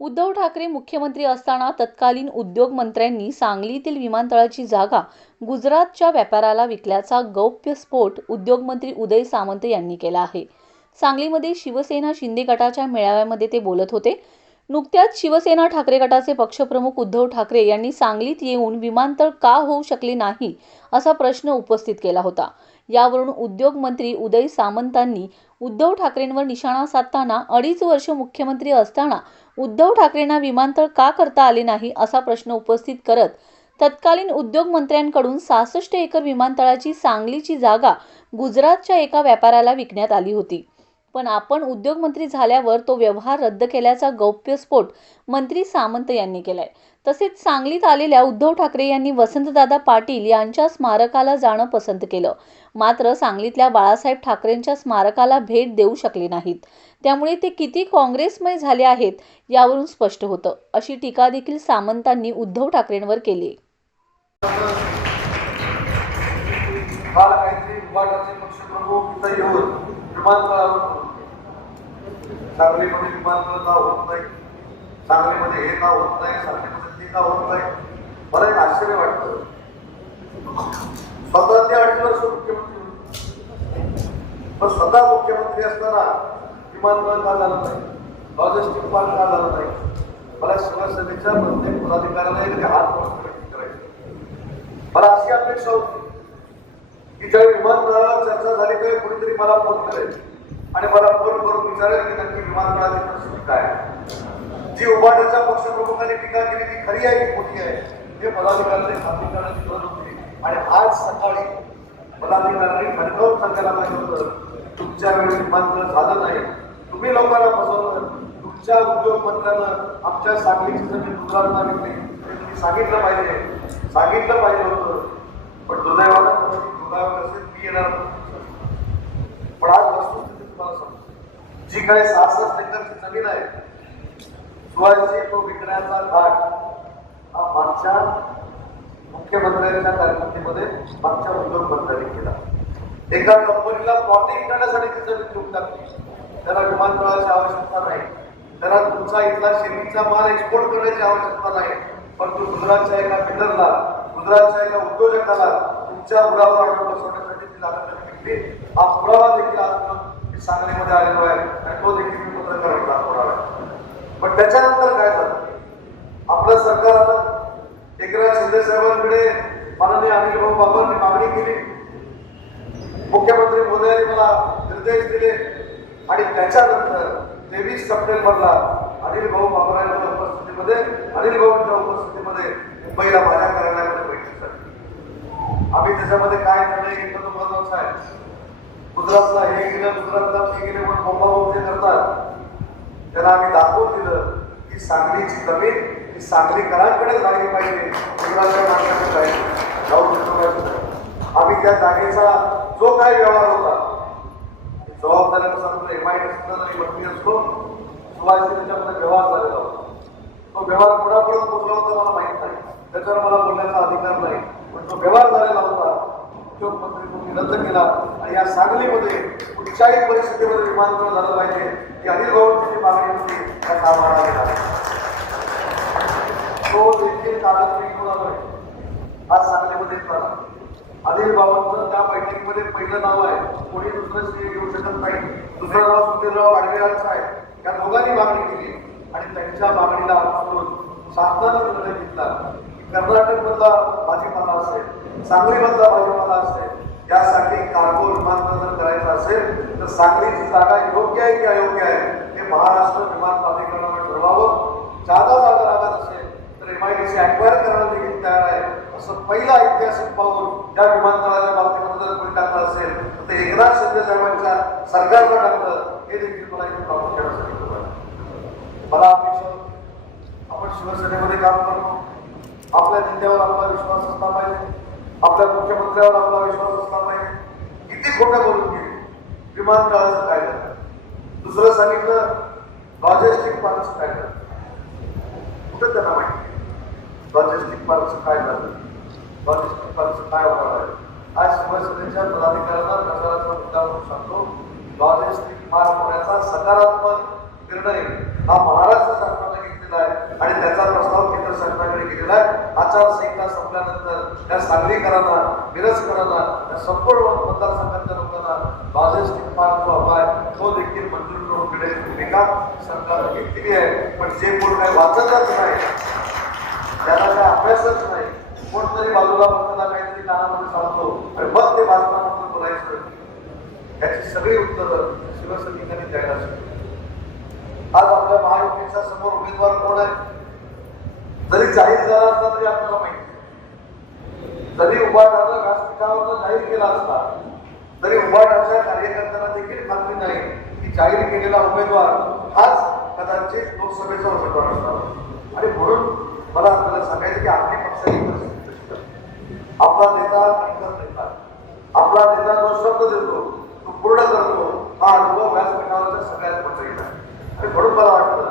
उद्धव ठाकरे मुख्यमंत्री असताना तत्कालीन उद्योग मंत्र्यांनी सांगलीतील विमानतळाची जागा गुजरातच्या व्यापाऱ्याला विकल्याचा गौप्यस्फोट उद्योगमंत्री उदय सामंत यांनी केला आहे. सांगलीमध्ये शिवसेना शिंदे गटाच्या मेळाव्यामध्ये ते बोलत होते. नुकत्याच शिवसेना ठाकरे गटाचे पक्षप्रमुख उद्धव ठाकरे यांनी सांगलीत येऊन विमानतळ का होऊ शकले नाही असा प्रश्न उपस्थित केला होता. यावरून उद्योगमंत्री उदय सामंतांनी उद्धव ठाकरेंवर निशाणा साधताना अडीच वर्ष मुख्यमंत्री असताना उद्धव ठाकरेंना विमानतळ का करता आले नाही असा प्रश्न उपस्थित करत तत्कालीन उद्योगमंत्र्यांकडून सहासष्ट एकर विमानतळाची सांगलीची जागा गुजरातच्या एका व्यापाऱ्याला विकण्यात आली होती. पण आपण उद्योगमंत्री झाल्यावर तो व्यवहार रद्द केल्याचा गौप्यस्फोट मंत्री सामंत यांनी केलाय. तसेच सांगलीत आलेल्या उद्धव ठाकरे यांनी वसंतदादा पाटील यांच्या स्मारकाला जाणं पसंत केलं. मात्र सांगलीतल्या बाळासाहेब ठाकरेंच्या स्मारकाला भेट देऊ शकले नाहीत. त्यामुळे ते किती काँग्रेसमय झाले आहेत यावरून स्पष्ट होतं. अशी टीका देखील सामंतांनी उद्धव ठाकरेंवर केली विमानतळावर सांगलीमध्ये विमानतळ का होत नाही. सांगलीमध्ये हे का होत नाही सांगलीमध्ये ते का होत नाही? मला एक आश्चर्य वाटतं. स्वतः ते अडीच वर्ष मुख्यमंत्री होते. पण स्वतः मुख्यमंत्री असताना विमानतळ का झालं नाही? लॉजिस्टिक पार्क का झालं नाही? मला शिवसेनेच्या प्रत्येक पदाधिकाऱ्याला एक हात वर करायची मला अशी अपेक्षा होती की ज्यावेळी विमानतळावर चर्चा झाली त्यावेळी कुणीतरी मला फोन करायची आणि मला फोन करून विचारेल की नक्की विमानतळाची परिस्थिती काय जी उभाटाच्या पक्षप्रमुखांनी टीका केली ती खरी आहे की खोटी आहे हे पदाधिकाऱ्यांनी खात्री करण्याची गरज होती. आणि आज सकाळी पदाधिकाऱ्यांनी खणकावून सांगायला पाहिजे होतं तुमच्या वेळी विमानतळ झालं नाही. तुम्ही लोकांना फसवलं तुमच्या उद्योगमंत्र्यानं आमच्या सांगलीची जमीन गुजरातला विकली हे तुम्ही सांगितलं पाहिजे सांगितलं पाहिजे होतं. पण दुर्दैवानं कदाचित दुर्दैवानं असेल मी येणार? पण आज वस्तू जी काही सहासष्ट एकरची जमीन आहे शिवाजी तो विकण्याचा घाट हा मागच्या मुख्यमंत्र्यांच्या कारकिर्दीमध्ये मागच्या उद्योगमंत्र्यांनी केला. एका कंपनीला प्लॉटिंग करण्यासाठी ती जमीन घेऊन टाकली. त्याला विमानतळाची आवश्यकता नाही. त्याला तुमचा इथला शेतीचा माल एक्सपोर्ट करण्याची आवश्यकता नाही. परंतु गुजरातच्या एका बिल्डरला गुजरातच्या एका उद्योजकाला तुमच्या उडावर बसवण्यासाठी ती जागा विकली हा पुरावा देखील आज सांगलीमध्ये आलेलो आहे. आणि तो देखील मी पत्रकारांना दाखवणार आहे पण त्याच्यानंतर काय झालं? आपलं सरकार आता एकनाथ शिंदे साहेबांकडे माननीय अनिल भाऊ बाबांनी मागणी केली. मुख्यमंत्री मोदयांनी मला निर्देश दिले. आणि त्याच्यानंतर तेवीस सप्टेंबरला अनिल भाऊ बाबरांच्या उपस्थितीमध्ये अनिल भाऊंच्या उपस्थितीमध्ये मुंबईला माझ्या कार्यालयामध्ये बैठक झाली. आम्ही त्याच्यामध्ये काय निर्णय घेतला तो महत्त्वाचा आहे. गुजरातला हे गेलं गुजरातला ते गेले पण बोंबाबोंब ते करतात. त्यांना आम्ही दाखवून दिलं की सांगलीची जमीन ही सांगलीकरांकडे राहिली पाहिजे. गुजरातच्या माणसाकडे राहिली जाऊ शकतो आम्ही त्या जागेचा जो काही व्यवहार होता जबाबदारीचा एम आय डी जरी मंत्री असतो सुभाष त्याच्यामध्ये व्यवहार झालेला होता. तो व्यवहार कोणापर्यंत पोहोचला होता मला माहीत नाही. त्याच्यावर मला बोलण्याचा अधिकार नाही. पण तो व्यवहार झालेला होता. उद्योगमंत्री रद्द केला आणि या सांगलीमध्ये कुठच्याही परिस्थितीमध्ये विमानतळ झालं पाहिजे ही अनिल भाऊंची मागणी होती त्या कामाला गेला तो देखील कागद मी घेऊन आज सांगलीमध्ये झाला अनिल बाबांचं त्या बैठकीमध्ये पहिलं नाव आहे. कोणी दुसरं श्रेय घेऊ शकत नाही. दुसरं नाव सुधीरराव आडवेरांचं आहे. या दोघांनी मागणी केली आणि त्यांच्या मागणीला अनुसरून शासनाने निर्णय घेतला. कर्नाटकमधला भाजीपाला असेल सांगली मधला भाजीपाला असेल यासाठी कार्गो विमानतळ जर करायचं असेल तर सांगलीची जागा योग्य आहे की अयोग्य आहे हे महाराष्ट्र विमान प्राधिकरणाने ठरवावं. जादा जागा लागत असेल तर M I D C acquire करायला देखील तयार आहे. असं पहिलं ऐतिहासिक पाऊल या विमानतळाच्या बाबतीमध्ये जर कोणी टाकलं असेल तर ते एकनाथ शिंदे साहेबांच्या सरकारनं टाकलं हे देखील मला इथे प्रामुख्यानं सांगितलं मला अपेक्षा आपण शिवसेनेमध्ये काम करतो. आपल्या नेत्यावर आपला विश्वास असला पाहिजे. आपल्या मुख्यमंत्र्यावर आपला विश्वास असला नाही किती खोटं बोलून गेले. विमानतळाचं काय झालं? दुसरं सांगितलं लॉजिस्टिक पार्कचं काय झालं? कुठं त्यांना माहिती लॉजिस्टिक पार्कचं काय झालं? लॉजिस्टिक पार्कचं काय होणार आहे? आज शिवसेनेच्या पदाधिकाऱ्यांना प्रचाराचा मुद्दा म्हणून सांगतो लॉजिस्टिक पार्क होण्याचा सकारात्मक निर्णय हा महाराष्ट्र सरकारने घेतलेला घेतलेला आहे आणि त्याचा प्रस्ताव केंद्र सरकारकडे गेलेला आहे आचारसंहिता संपल्यानंतर त्या सांगलीकरांना मिरजकरांना त्या संपूर्ण मतदारसंघातल्या लोकांना लॉजिस्टिक पार्क जो हवा आहे तो देखील मंजूर करून देण्याची भूमिका सरकारने घेतलेली आहे. पण जे कोण काही वाचतच नाही त्याला काय अभ्यासच नाही. कोणतरी बाजूला बसताना काहीतरी कानामध्ये सांगतो आणि मग ते भाजपाबद्दल बोलायचं. याची सगळी उत्तरं शिवसैनिकांनी द्यायला शिकली आज आपल्या महायुतीच्या समोर उमेदवार कोण आहे जरी जाहीर झाला असला तरी आपल्याला माहिती. जरी उभाटानं व्यासपीठावर जाहीर केला असता तरी उभाटाच्या कार्यकर्त्यांना देखील खात्री नाही की जाहीर केलेला उमेदवार हाच कदाचित लोकसभेचा उमेदवार असणार. आणि म्हणून मला आपल्याला सांगायचं की आपली पक्षाची परिस्थिती आपला नेता नेता? आपला नेता जो शब्द देतो तो पूर्ण करतो हा अनुभव व्यासपीठावरच्या सगळ्यात मंडळीला आणि म्हणून मला वाटतं